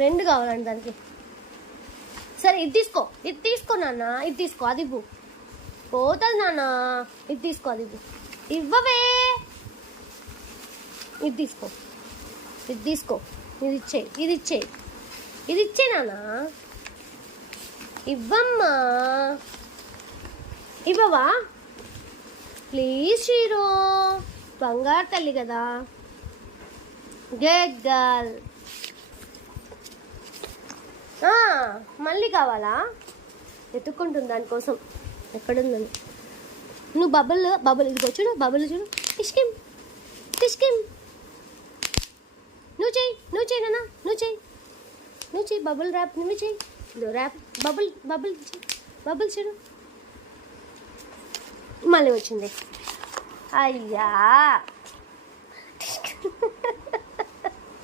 2 కావాలండి దానికి. సరే ఇది తీసుకో నాన్న, ఇది తీసుకో, అది ఇవ్వు. పోతుంది నాన్న, ఇది తీసుకో, అది ఇవ్వు. ఇవ్వవే, ఇది తీసుకో, ఇది ఇచ్చే నాన్న. ఇవ్వమ్మా, ఇవ్వవా ప్లీజ్ షీరో, బంగారు తల్లి కదా. Good girl. మళ్ళీ కావాలా? ఎత్తుక్కుంటుంది దానికోసం, ఎక్కడుందని. నువ్వు బబుల్ ఇదిగో చూడు, బబుల్ చూడు. టిష్కిమ్ నువ్వు చెయ్యి నాన్న, నువ్వు చెయ్యి బబుల్ ర్యాప్, నువ్వు చెయ్యి. ర్యాప్ బబుల్ చూడు. మళ్ళీ వచ్చింది. అయ్యా